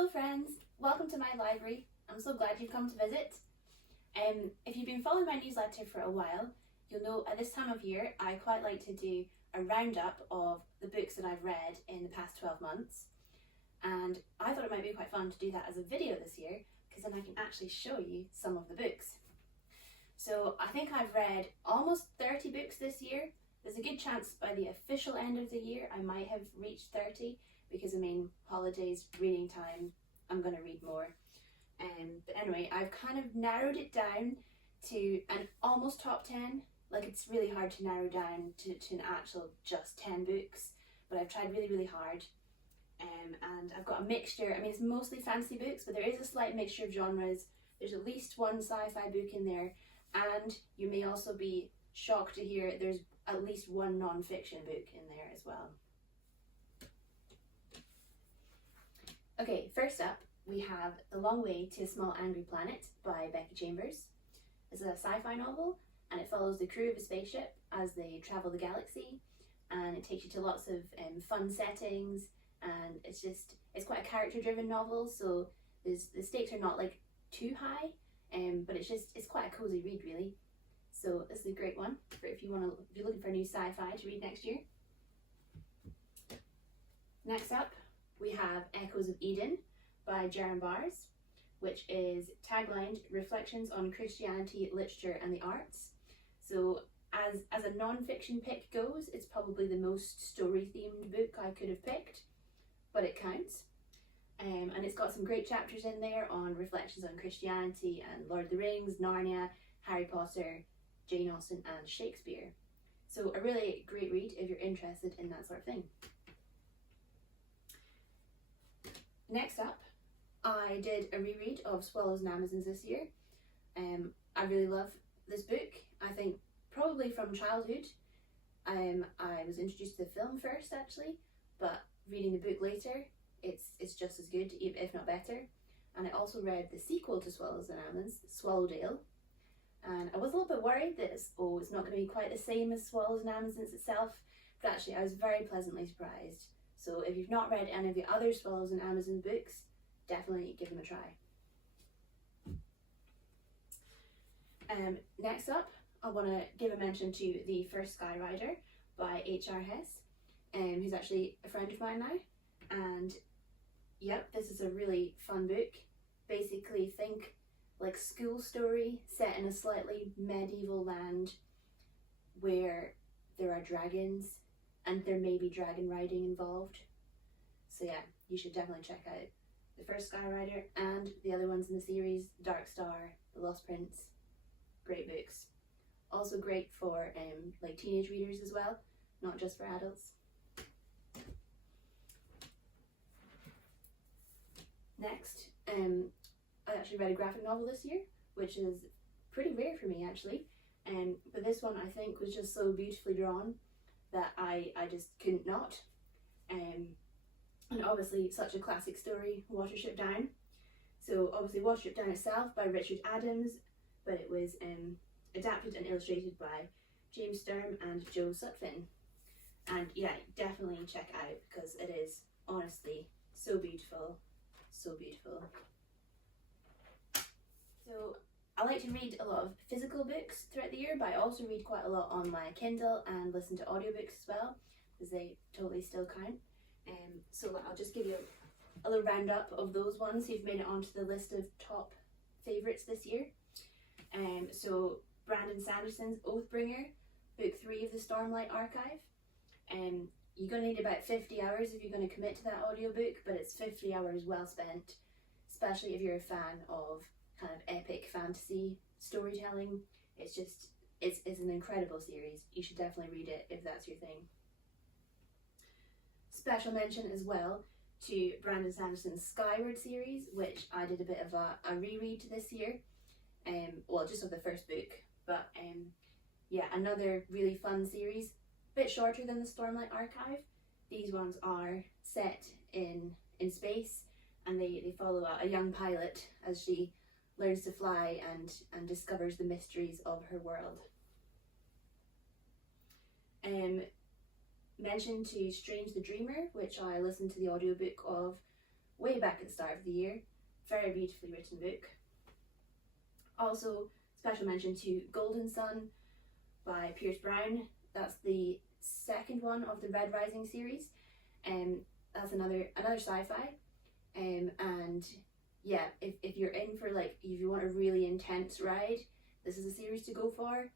Hello friends, welcome to my library. I'm so glad you've come to visit. If you've been following my newsletter for a while, you'll know at this time of year I quite like to do a roundup of the books that I've read in the past 12 months. And I thought it might be quite fun to do that as a video this year, because then I can actually show you some of the books. So I think I've read almost 30 books this year. There's a good chance by the official end of the year I might have reached 30, because I mean, holidays, reading time, I'm going to read more. But anyway, I've kind of narrowed it down to an almost top 10. Like, it's really hard to narrow down to an actual just 10 books, but I've tried really hard. And I've got a mixture. I mean, it's mostly fantasy books, but there is a slight mixture of genres. There's at least one sci-fi book in there, and you may also be shocked to hear there's at least one non-fiction book in there as well. Okay, first up we have The Long Way to a Small Angry Planet by Becky Chambers. It's a sci-fi novel, and it follows the crew of a spaceship as they travel the galaxy, and it takes you to lots of fun settings, and it's quite a character-driven novel, so the stakes are not like too high, but it's quite a cozy read really. So this is a great one for if you're looking for a new sci-fi to read next year. Next up, we have Echoes of Eden by Jerram, which is taglined Reflections on Christianity, Literature and the Arts. So as a non-fiction pick goes, it's probably the most story-themed book I could have picked, but it counts. And it's got some great chapters in there on reflections on Christianity and Lord of the Rings, Narnia, Harry Potter, Jane Austen and Shakespeare. So a really great read if you're interested in that sort of thing. Next up, I did a reread of Swallows and Amazons this year. I really love this book. I think probably from childhood. I was introduced to the film first actually, but reading the book later, it's just as good, if not better. And I also read the sequel to Swallows and Amazons, Swallowdale. And I was a little bit worried that it's not going to be quite the same as Swallows and Amazons itself, but actually I was very pleasantly surprised. So if you've not read any of the other Swallows and Amazon books, definitely give them a try. Next up, I want to give a mention to The First Skyrider by H.R. Hess, who's actually a friend of mine now. And yep, this is a really fun book. Basically think like school story set in a slightly medieval land where there are dragons and there may be dragon riding involved. So yeah, you should definitely check out The First Skyrider and the other ones in the series, Dark Star, The Lost Prince. Great books. Also great for like teenage readers as well, not just for adults. Next, I actually read a graphic novel this year, which is pretty rare for me actually. But this one I think was just so beautifully drawn that I just couldn't not. And obviously such a classic story, Watership Down. So obviously Watership Down itself by Richard Adams, but it was adapted and illustrated by James Sturm and Joe Sutphin. And yeah, definitely check it out because it is honestly so beautiful, so beautiful. So I like to read a lot of physical books throughout the year, but I also read quite a lot on my Kindle and listen to audiobooks as well, because they totally still count. So I'll just give you a little roundup of those ones who've made it onto the list of top favourites this year. So Brandon Sanderson's Oathbringer, book 3 of the Stormlight Archive. You're going to need about 50 hours if you're going to commit to that audiobook, but it's 50 hours well spent, especially if you're a fan of kind of epic fantasy storytelling. It's an incredible series. You should definitely read it if that's your thing. Special mention as well to Brandon Sanderson's Skyward series, which I did a bit of a reread this year. Well, just of the first book, but yeah, another really fun series. A bit shorter than the Stormlight Archive. These ones are set in space, and they follow a young pilot as she learns to fly and discovers the mysteries of her world. Mention to Strange the Dreamer, which I listened to the audiobook of way back at the start of the year. Very beautifully written book. Also, special mention to Golden Sun by Pierce Brown. That's the second one of the Red Rising series. That's another sci-fi. And yeah, if you're in for like, if you want a really intense ride, this is a series to go for.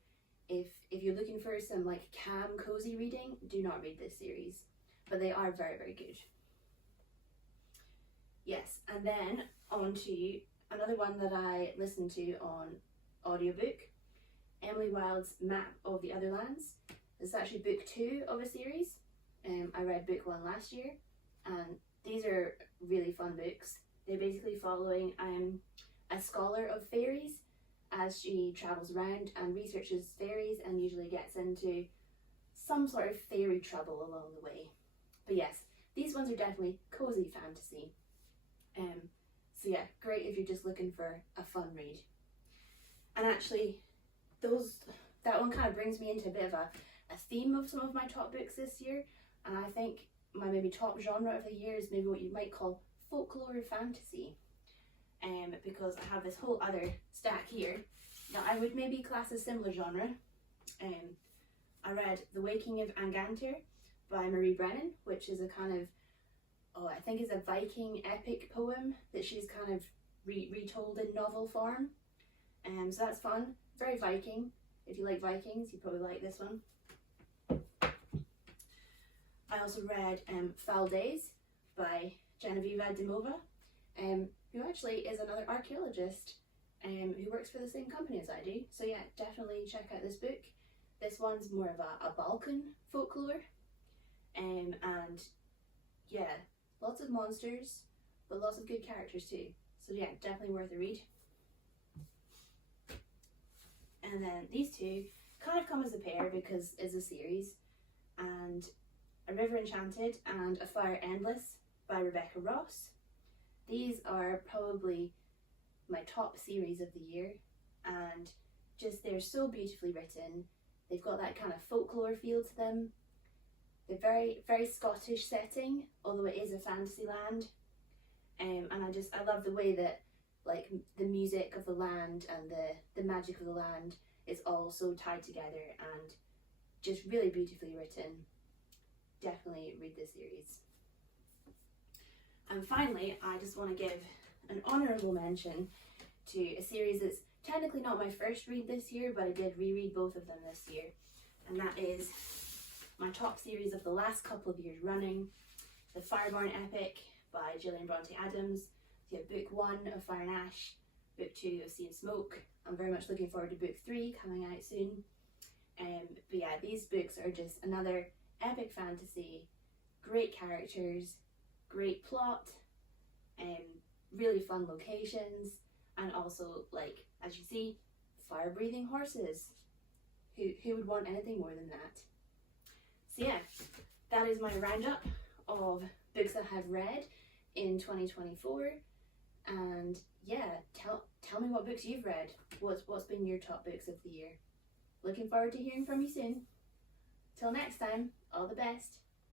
If you're looking for some like calm, cozy reading, do not read this series. But they are very, very good. Yes, and then on to another one that I listened to on audiobook, Emily Wilde's Map of the Otherlands. This is actually book 2 of a series. I read book 1 last year, and these are really fun books. They're basically following a scholar of fairies as she travels around and researches fairies and usually gets into some sort of fairy trouble along the way. But yes, these ones are definitely cozy fantasy. So yeah, great if you're just looking for a fun read. And actually, that one kind of brings me into a bit of a theme of some of my top books this year. And I think my maybe top genre of the year is maybe what you might call folklore fantasy. Because I have this whole other stack here that I would maybe class as similar genre. I read The Waking of Angantyr by Marie Brennan, which is a kind of, I think it's a Viking epic poem that she's kind of retold in novel form. So that's fun, very Viking. If you like Vikings, you probably like this one. I also read Foul Days by Genoveva Dimova, who actually is another archaeologist who works for the same company as I do. So yeah, definitely check out this book. This one's more of a Balkan folklore, and yeah, lots of monsters, but lots of good characters too. So yeah, definitely worth a read. And then these two kind of come as a pair because it's a series, and A River Enchanted and A Fire Endless by Rebecca Ross. These are probably my top series of the year, and just they're so beautifully written. They've got that kind of folklore feel to them. They're very, very Scottish setting, although it is a fantasy land. And I love the way that like the music of the land and the magic of the land is all so tied together and just really beautifully written. Definitely read this series. And finally, I just want to give an honourable mention to a series that's technically not my first read this year, but I did reread both of them this year. And that is my top series of the last couple of years running, the Fireborn Epic by Gillian Bronte Adams. So you have book 1 of Fire and Ash, book 2 of Sea and Smoke. I'm very much looking forward to book 3 coming out soon. But yeah, these books are just another epic fantasy, great characters, great plot, really fun locations, and also, like, as you see, fire-breathing horses. Who would want anything more than that? So yeah, that is my roundup of books that I've read in 2024. And yeah, tell me what books you've read. What's been your top books of the year? Looking forward to hearing from you soon. Till next time, all the best.